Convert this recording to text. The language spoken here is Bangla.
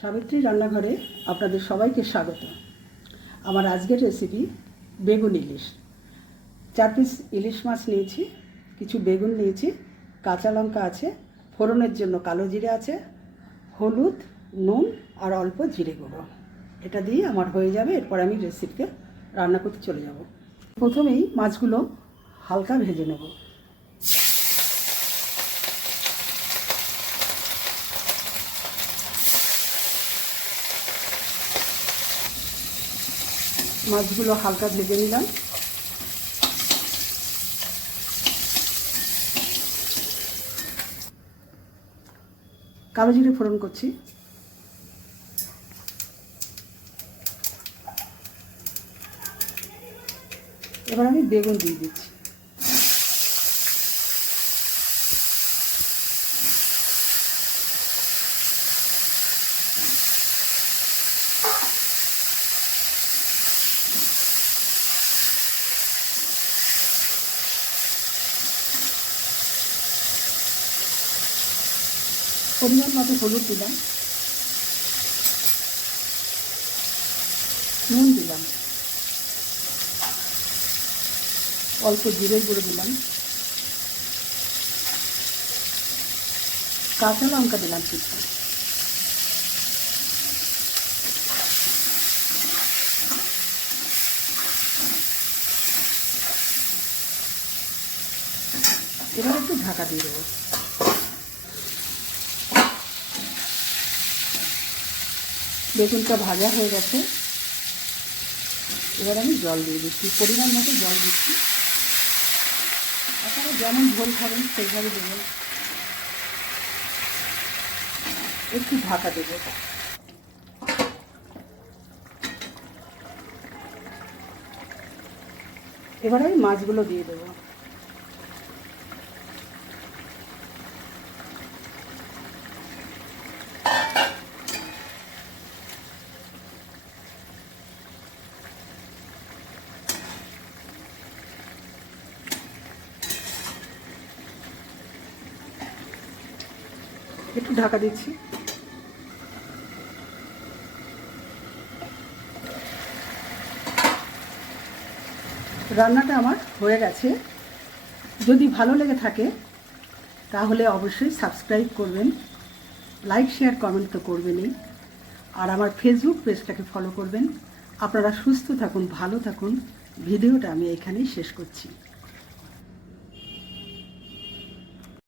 সাবিত্রী রান্নাঘরে আপনাদের সবাইকে স্বাগত। আমার আজকের রেসিপি বেগুন ইলিশ। 4 পিস ইলিশ মাছ নিয়েছি, কিছু বেগুন নিয়েছি, কাঁচা লঙ্কা আছে, ফোড়নের জন্য কালো জিরে আছে, হলুদ, নুন আর অল্প জিরে গুঁড়ো। এটা দিয়ে আমার হয়ে যাবে। এরপর আমি রেসিপিতে রান্না করতে চলে যাব। প্রথমেই মাছগুলো হালকা ভেজে নেব। মাছগুলো হালকা ভেজে নিলাম। কালো জিরে ফোড়ন করছি। এবার আমি বেগুন দিয়ে দিচ্ছি। পরিমাণ মতো হলুদ দিলাম, নুন দিলাম, অল্প জিরের গুঁড়ো দিলাম, কাঁচা লঙ্কা দিলাম কিছু। এবার একটু ঢাকা দিয়ে দেবো। বেগুনটা ভাজা হয়ে গেছে। এবার আমি জল দিয়ে দিচ্ছি, পরিমাণ মতো জল দিচ্ছি। আপনারা যেমন ঝোল খাবেন সেইভাবে দেবেন। একটু ঢাকা দেবো। এবার আমি মাছগুলো দিয়ে দেবো। একটু ঢাকা দিচ্ছি। রান্নাটা আমার হয়ে গেছে। যদি ভালো লেগে থাকে তাহলে অবশ্যই সাবস্ক্রাইব করবেন, লাইক শেয়ার কমেন্ট তো করবেনই, আর আমার ফেসবুক পেজটাকে ফলো করবেন। আপনারা সুস্থ থাকুন, ভালো থাকুন। ভিডিওটা আমি এখানেই শেষ করছি।